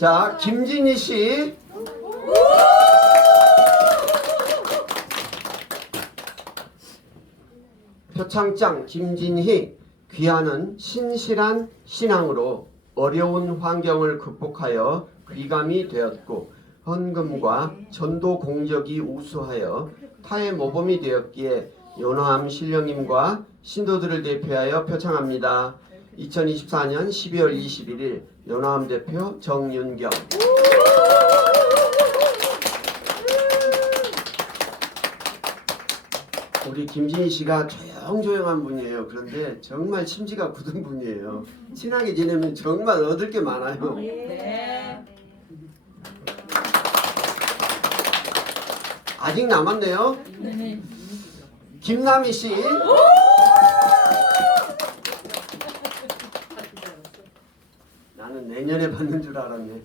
자, 김진희 씨. 표창장 김진희 귀하는 신실한 신앙으로 어려운 환경을 극복하여 귀감이 되었고 헌금과 전도 공적이 우수하여 타의 모범이 되었기에 연호함 신령님과 신도들을 대표하여 표창합니다. 2024년 12월 21일 연호함 대표 정윤경 우리 김진희 씨가 조용조용한 분이에요. 그런데 정말 심지가 굳은 분이에요. 친하게 지내면 정말 얻을 게 많아요. 네. 아직 남았네요. 네. 김남희 씨. 나는 내년에 받는 줄 알았네.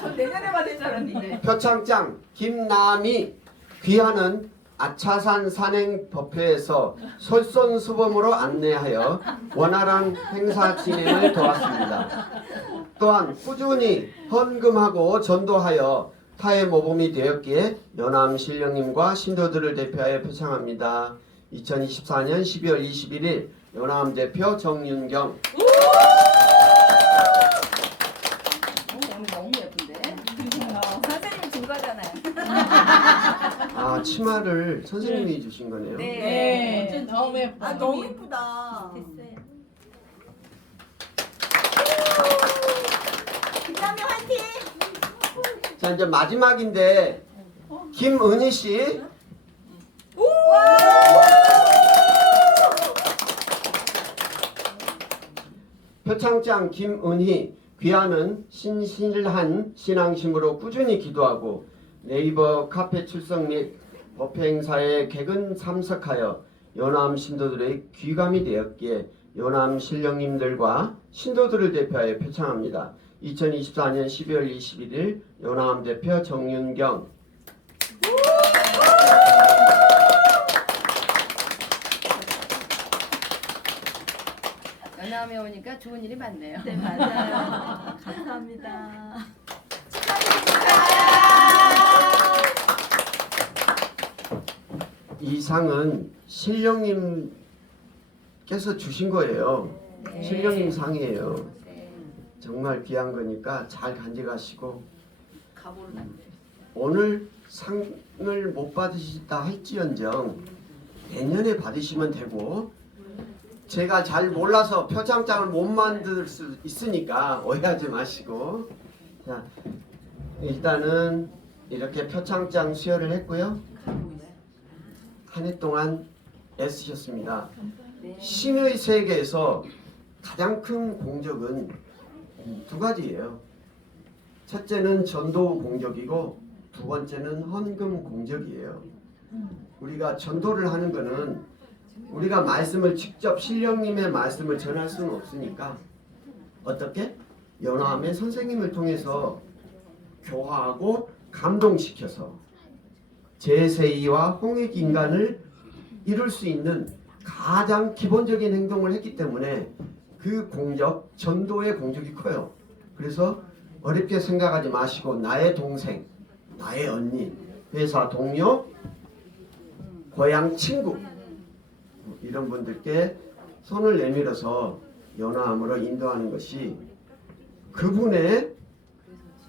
저 내년에 받을 줄 알았는데. 표창장 김남희 귀하는 아차산 산행 법회에서 솔선수범으로 안내하여 원활한 행사 진행을 도왔습니다. 또한 꾸준히 헌금하고 전도하여 타의 모범이 되었기에 연암 신령님과 신도들을 대표하여 표창합니다. 2024년 12월 21일 연암 대표 정윤경 어, 오늘 너무 예쁜데. 선생님이 준 거잖아요. 아 치마를 선생님이 주신 거네요. 네. 네. 다음에 아 너무 예쁘다. 됐어요. 김남이 화이팅! 자 이제 마지막인데 김은희 씨 표창장 김은희 귀하는 신실한 신앙심으로 꾸준히 기도하고 네이버 카페 출석 및 법회 행사에 객은 참석하여 연암 신도들의 귀감이 되었기에 연암 신령님들과 신도들을 대표하여 표창합니다. 2024년 12월 21일 연암 대표 정윤경 연암에 오니까 좋은 일이 많네요. 네 맞아요. 감사합니다. 이 상은 신령님께서 주신 거예요. 네. 신령님 상이에요. 네. 정말 귀한 거니까 잘 간직하시고. 오늘 상을 못 받으시다 할지언정 내년에 받으시면 되고 제가 잘 몰라서 표창장을 못 만들 수 있으니까 오해하지 마시고 자 일단은 이렇게 표창장 수여를 했고요 한 해 동안 애쓰셨습니다. 신의 세계에서 가장 큰 공적은 두 가지예요. 첫째는 전도 공적이고 두 번째는 헌금 공적이에요. 우리가 전도를 하는 거는 우리가 말씀을 직접 신령님의 말씀을 전할 수는 없으니까 어떻게? 연화함의 선생님을 통해서 교화하고 감동시켜서 제세이와 홍익 인간을 이룰 수 있는 가장 기본적인 행동을 했기 때문에 그 공적 전도의 공적이 커요. 그래서 어렵게 생각하지 마시고 나의 동생, 나의 언니, 회사 동료, 고향 친구 이런 분들께 손을 내밀어서 연화함으로 인도하는 것이 그분의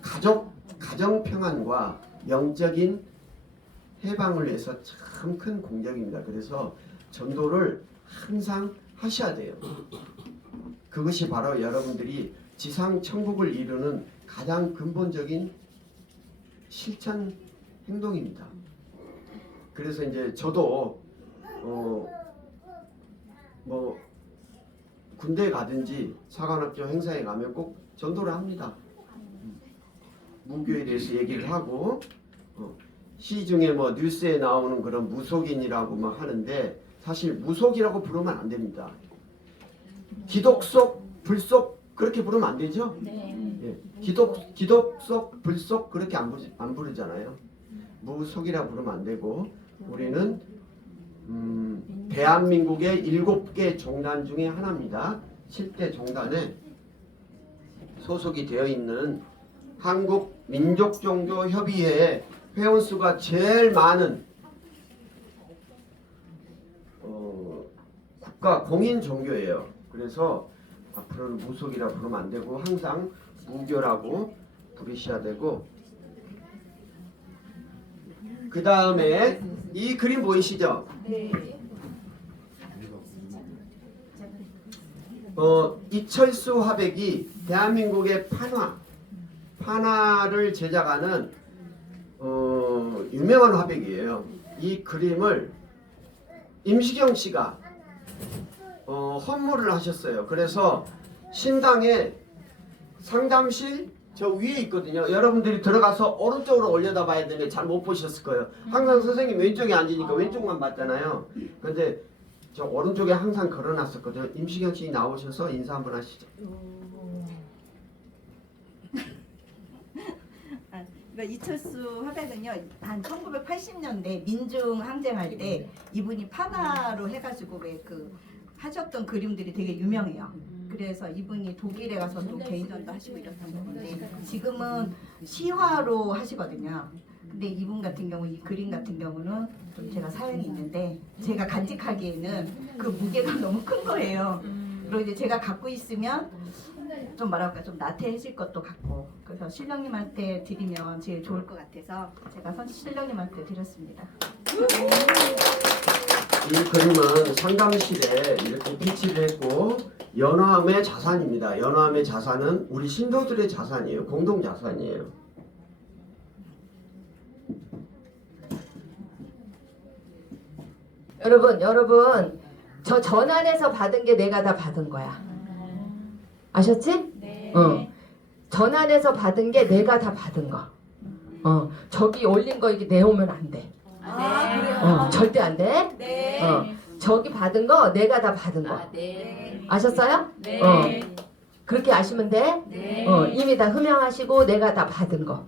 가족 가정 평안과 영적인 해방을 위해서 참 큰 공적입니다. 그래서 전도를 항상 하셔야 돼요. 그것이 바로 여러분들이 지상 천국을 이루는 가장 근본적인 실천 행동입니다. 그래서 이제 저도 어뭐 군대 가든지 사관학교 행사에 가면 꼭 전도를 합니다. 무교에 대해서 얘기를 하고 어, 시중에 뭐 뉴스에 나오는 그런 무속인이라고 막 하는데 사실 무속이라고 부르면 안 됩니다. 기독속, 불속 그렇게 부르면 안 되죠? 네. 예, 기독 기독속 불속 그렇게 안, 부르, 안 부르잖아요. 무속이라 부르면 안 되고 우리는 음, 대한민국의 일곱 개 종단 중에 하나입니다. 7대 종단에 소속이 되어 있는 한국 민족종교 협의회 회원 수가 제일 많은 어, 국가 공인 종교예요. 그래서 앞으로는 무속이라 부르면 안 되고 항상 무교라고 부르셔야 되고 그 다음에 이 그림 보이시죠? 네. 어, 이철수 화백이 대한민국의 판화, 판화를 제작하는 어, 유명한 화백이에요. 이 그림을 임시경 씨가 어, 헌물을 하셨어요. 그래서 신당에 상담실 저 위에 있거든요. 여러분들이 들어가서 오른쪽으로 올려다 봐야 되는데 잘 못 보셨을 거예요. 항상 선생님 왼쪽에 앉으니까 왼쪽만 봤잖아요. 근데 저 오른쪽에 항상 걸어놨었거든요. 임시경 씨 나오셔서 인사 한번 하시죠. 그러니까 이철수 화백은요. 한 1980년대 민중 항쟁할 때 이분이 판화로 해가지고 왜 그 하셨던 그림들이 되게 유명해요. 그래서 이분이 독일에 가서 또 개인전도 하시고 이랬던 분인데 지금은 시화로 하시거든요. 근데 이분 같은 경우 이 그림 같은 경우는 좀 제가 사연이 있는데 제가 간직하기에는 그 무게가 너무 큰 거예요. 그리고 이제 제가 갖고 있으면 좀 뭐랄까 좀 나태해질 것도 같고 그래서 신령님한테 드리면 제일 좋을 것 같아서 제가 선 신령님한테 드렸습니다. 이 그림은 상담실에 이렇게 비치를 했고 연화함의 자산입니다. 연화함의 자산은 우리 신도들의 자산이에요. 공동 자산이에요. 여러분, 여러분, 저 전환에서 받은 게 내가 다 받은 거야. 아셨지? 네. 어. 전환에서 받은 게 내가 다 받은 거. 어, 저기 올린 거 이게 내오면 안 돼. 아, 그래요? 어, 절대 안 돼. 네. 어, 저기 받은 거 내가 다 받은 거. 아, 네. 아셨어요? 네. 어. 그렇게 아시면 돼. 네. 어, 이미 다 흠양하시고 내가 다 받은 거.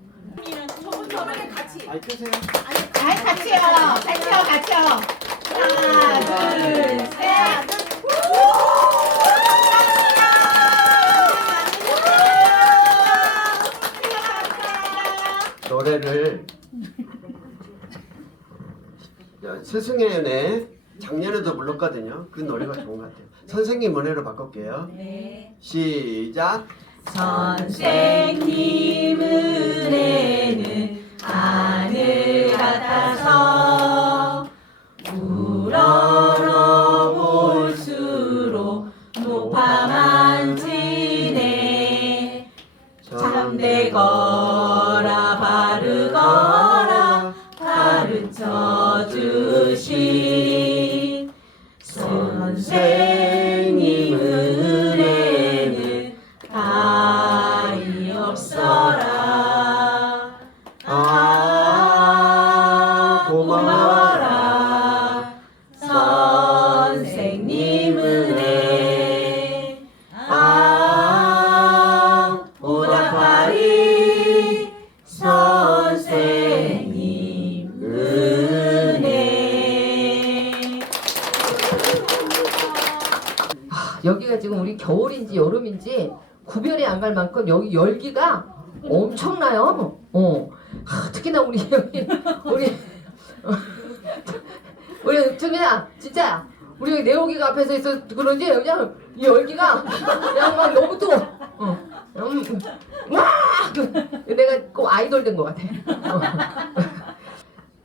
저번에 같이. 잘 같이요. 같이요. 같이요. 하나, 둘, 셋. 노래를 야, 스승의 작년에도 불렀거든요. 그 노래가 좋은 것 같아요. 선생님 은혜로 바꿀게요. 네. 시작. 선생님 은혜는 하늘 같아서 우러러 볼수록 높아만 지네 참되거 은혜 아, 여기가 지금 우리 겨울인지 여름인지 구별이 안 갈 만큼 여기 열기가 엄청나요. 어. 아, 특히나 우리 우리 어, 우리 정민아 진짜 우리 내오기가 앞에서 있어 그런지 그냥 이 열기가 그냥 막 너무 뜨거. 어. 음, 와! 내가 꼭 아이돌 된 것 같아. 어.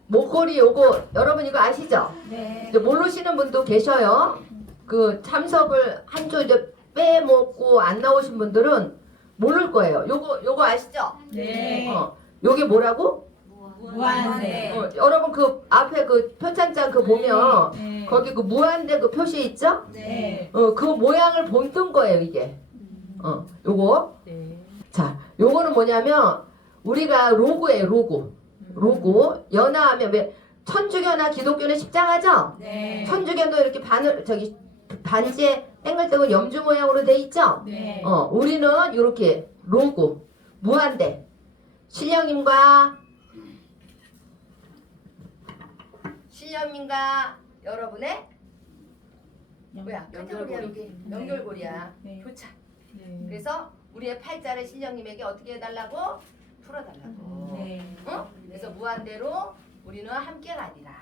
목걸이 요거 여러분 이거 아시죠? 네. 이제 모르시는 분도 계셔요. 그 참석을 한주 이제 빼먹고 안 나오신 분들은 모를 거예요. 요거 요거 아시죠? 네. 어. 요게 뭐라고? 무한대 어, 여러분 그 앞에 그 표창장 그 보면 네. 거기 그 무한대 그 표시 있죠? 네. 어, 그 모양을 본뜬 거예요, 이게. 어, 요거. 자, 요거는 뭐냐면 우리가 로고예요, 로고. 로고. 연화하면 왜 천주교나 기독교는 십자가죠? 네. 천주교도 이렇게 바늘 저기 반지에 땡글땡글 염주 모양으로 돼 있죠? 네. 어, 우리는 이렇게 로고 무한대 신령님과 신령님과 여러분의 뭐야 연결고리 연결고리야 네. 교차 그래서 우리의 팔자를 신령님에게 어떻게 해달라고 풀어달라고. 네. 어? 그래서 무한대로 우리는 함께 가리라.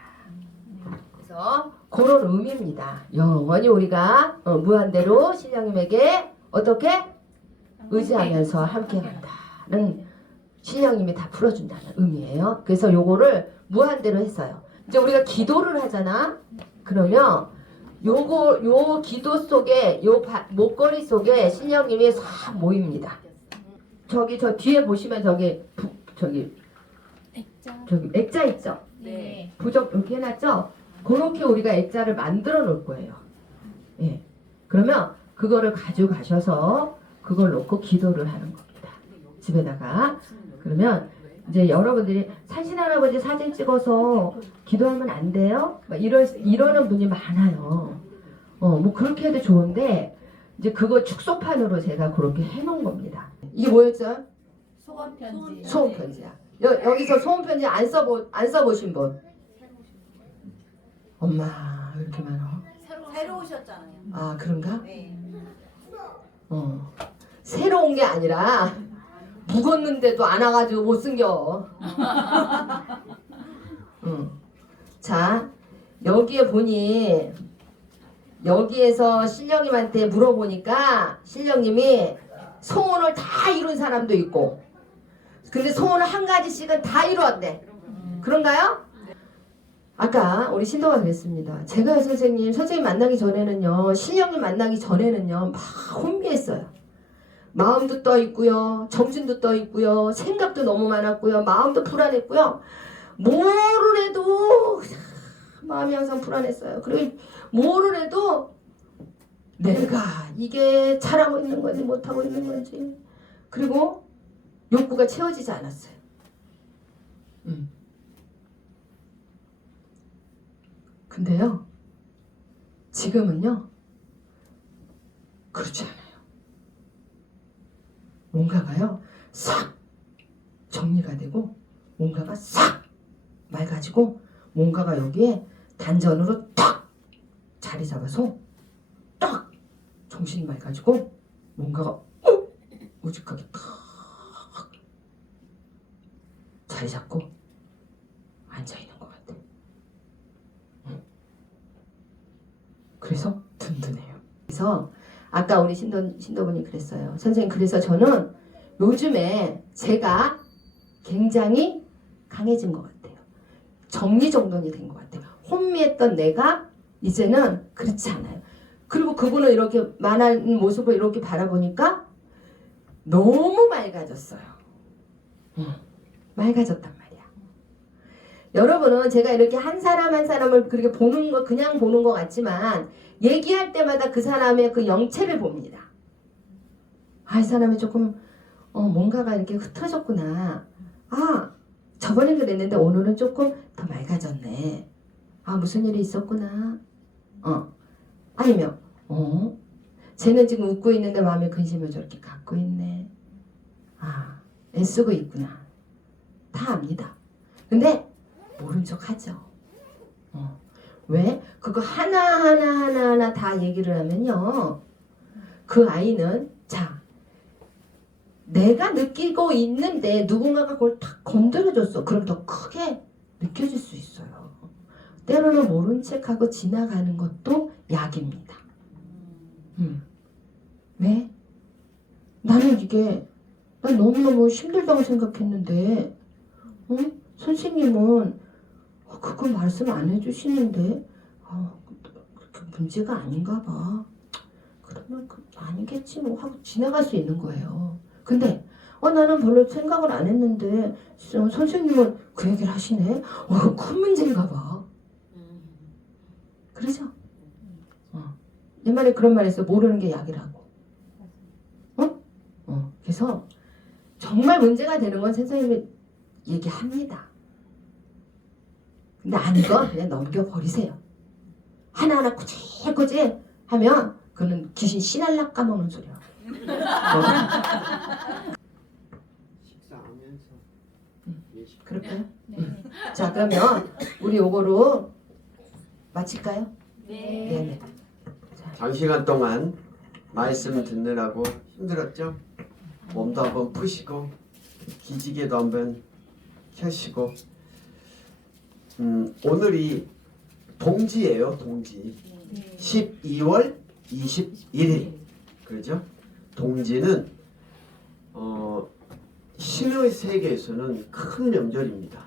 그래서 그런 의미입니다. 영원히 우리가 어, 무한대로 신령님에게 어떻게 의지하면서 함께 간다는 신령님이 다 풀어준다는 의미예요. 그래서 요거를 무한대로 했어요. 이제 우리가 기도를 하잖아. 그러면 요거 요 기도 속에 요 바- 목걸이 속에 신령님이 싹 모입니다. 저기 저 뒤에 보시면 저기 부, 저기 저기 액자 있죠. 네. 부적 이렇게 해놨죠. 그렇게 우리가 액자를 만들어 놓을 거예요. 예. 그러면 그거를 가져가셔서 그걸 놓고 기도를 하는 겁니다. 집에다가 그러면 이제 여러분들이 산신 할아버지 사진 찍어서 기도하면 안 돼요? 막 이러 이러는 분이 많아요. 어, 뭐 그렇게 해도 좋은데 이제 그거 축소판으로 제가 그렇게 해놓은 겁니다. 이게 뭐였죠? 소원 편지. 소원 편지야. 여, 여기서 소원 편지 안 써보 안 써보신 분? 엄마 왜 이렇게 많아? 새로 오셨잖아요. 아 그런가? 네. 어 새로운 게 아니라 묵었는데도 안 와가지고 못 숨겨. 응. 자 여기에 보니 여기에서 신령님한테 물어보니까 신령님이 소원을 다 이룬 사람도 있고 근데 소원을 한 가지씩은 다 이루었대. 그런가요? 아까 우리 신도가 그랬습니다. 제가 선생님, 선생님 만나기 전에는요, 신령님 만나기 전에는요, 막 혼미했어요. 마음도 떠 있고요, 정신도 떠 있고요, 생각도 너무 많았고요, 마음도 불안했고요. 뭐를 해도 마음이 항상 불안했어요. 그리고 뭐를 해도 내가 이게 잘하고 있는 건지 못하고 있는 건지 그리고 욕구가 채워지지 않았어요. 음. 근데요, 지금은요, 그렇지 않아요. 뭔가가요, 싹 정리가 되고, 뭔가가 싹 맑아지고, 뭔가가 여기에 단전으로 딱 자리 잡아서, 딱 정신이 맑아지고, 뭔가가 어? 우직하게 탁 자리 잡고 앉아 있는 것 같아. 응. 그래서 든든해요. 그래서 아까 우리 신도 신도분이 그랬어요. 선생님 그래서 저는 요즘에 제가 굉장히 강해진 것 같아요. 정리정돈이 된 것 같아요. 혼미했던 내가 이제는 그렇지 않아요. 그리고 그분을 이렇게 만한 모습을 이렇게 바라보니까 너무 맑아졌어요. 응. 말이야. 여러분은 제가 이렇게 한 사람 한 사람을 그렇게 보는 거 그냥 보는 것 같지만 얘기할 때마다 그 사람의 그 영체를 봅니다. 아, 이 사람이 조금 어, 뭔가가 이렇게 흐트러졌구나. 아, 저번엔 그랬는데 오늘은 조금 더 맑아졌네. 아, 무슨 일이 있었구나. 어. 아니면 어? 쟤는 지금 웃고 있는데 마음에 근심을 저렇게 갖고 있네. 아, 애쓰고 있구나. 다 압니다. 근데 모른 척 하죠. 어. 왜? 그거 하나하나 하나하나 다 얘기를 하면요. 그 아이는 자 내가 느끼고 있는데 누군가가 그걸 탁 건드려줬어. 그럼 더 크게 느껴질 수 있어요. 때로는 모른 척하고 지나가는 것도 약입니다. 음. 왜? 나는 이게 난 너무너무 힘들다고 생각했는데 어? 선생님은 어, 그거 말씀 안 해주시는데 어, 그렇게 문제가 아닌가 봐. 그러면 그 아니겠지 뭐 하고 지나갈 수 있는 거예요. 근데 어 나는 별로 생각을 안 했는데 어, 선생님은 그 얘기를 하시네. 어, 큰 문제인가 봐. 그러죠? 어. 옛말에 그런 말 있어. 모르는 게 약이라고. 어? 어. 그래서 정말 문제가 되는 건 선생님이 얘기합니다. 근데 아닌 건 그냥 넘겨버리세요. 하나하나 꾸질꾸질 하면 그는 귀신 씨날락 까먹는 소리야. 어, 식사하면서 예식. 그럴까요? 네. 자 그러면 우리 요거로 마칠까요? 네. 네네. 장시간 동안 말씀 듣느라고 힘들었죠? 몸도 한번 푸시고 기지개도 한번 켜시고 음, 오늘이 동지예요 동지 12월 21일 그렇죠? 동지는 어, 신의 세계에서는 큰 명절입니다.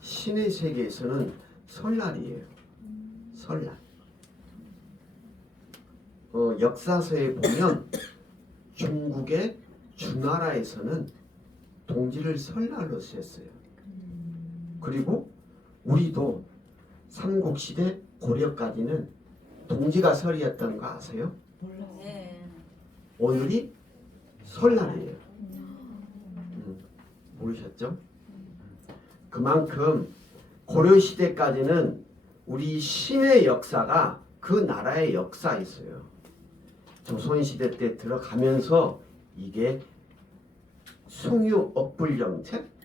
신의 세계에서는 설날이에요. 설날. 어, 역사서에 보면 중국의 주나라에서는 동지를 설날로 쓰였어요. 그리고 우리도 삼국시대 고려까지는 동지가 설이었다는 거 아세요? 네. 오늘이 설날이에요. 음, 모르셨죠? 그만큼 고려 시대까지는 우리 신의 역사가 그 나라의 역사였어요. 조선 시대 때 들어가면서 이게 숭유 억불 정책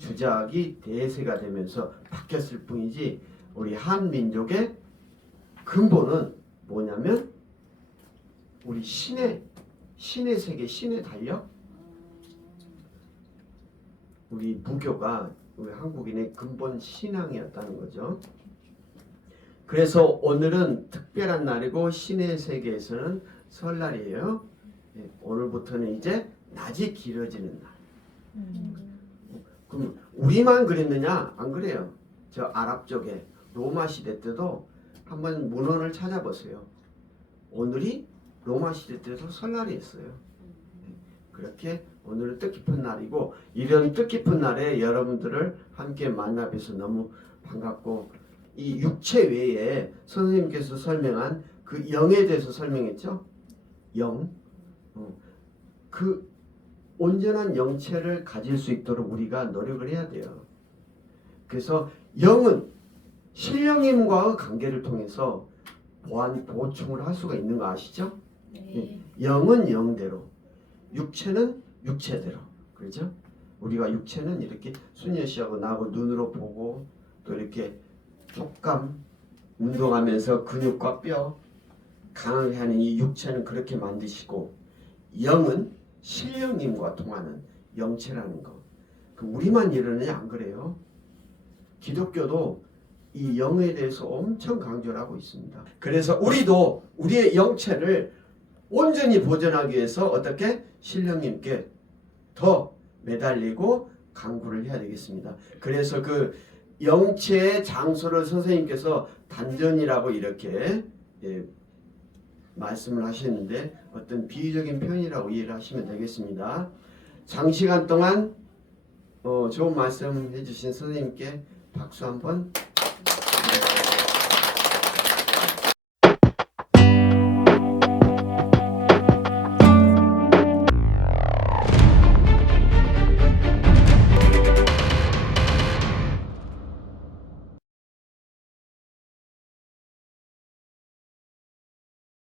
주작이 대세가 되면서 바뀌었을 뿐이지 우리 한민족의 근본은 뭐냐면 우리 신의 신의 세계 신의 달력 우리 무교가 우리 한국인의 근본 신앙이었다는 거죠. 그래서 오늘은 특별한 날이고 신의 세계에서는 설날이에요. 예, 오늘부터는 이제 낮이 길어지는 날. 그럼 우리만 그랬느냐? 안 그래요. 저 아랍 쪽에 로마 시대 때도 한번 문헌을 찾아보세요. 오늘이 로마 시대 때도 설날이었어요. 네, 그렇게 오늘은 뜻깊은 날이고 이런 뜻깊은 날에 여러분들을 함께 만나 뵈서 너무 반갑고 이 육체 외에 선생님께서 설명한 그 영에 대해서 설명했죠. 영. 어, 그 온전한 영체를 가질 수 있도록 우리가 노력을 해야 돼요. 그래서 영은 신령님과의 관계를 통해서 보완 보충을 할 수가 있는 거 아시죠? 네. 영은 영대로, 육체는 육체대로. 그렇죠? 우리가 육체는 이렇게 순여 씨하고 나하고 눈으로 보고 또 이렇게 촉감 운동하면서 근육과 뼈 강하게 하는 이 육체는 그렇게 만드시고 영은 신령님과 통하는 영체라는 거. 그 우리만 이러느냐 안 그래요? 기독교도 이 영에 대해서 엄청 강조를 하고 있습니다. 그래서 우리도 우리의 영체를 온전히 보존하기 위해서 어떻게 신령님께 더 매달리고 강구를 해야 되겠습니다. 그래서 그 영체의 장소를 선생님께서 단전이라고 이렇게 예, 말씀을 하셨는데 어떤 비유적인 표현이라고 이해를 하시면 되겠습니다. 장시간 동안 어, 좋은 말씀 해주신 선생님께 박수 한번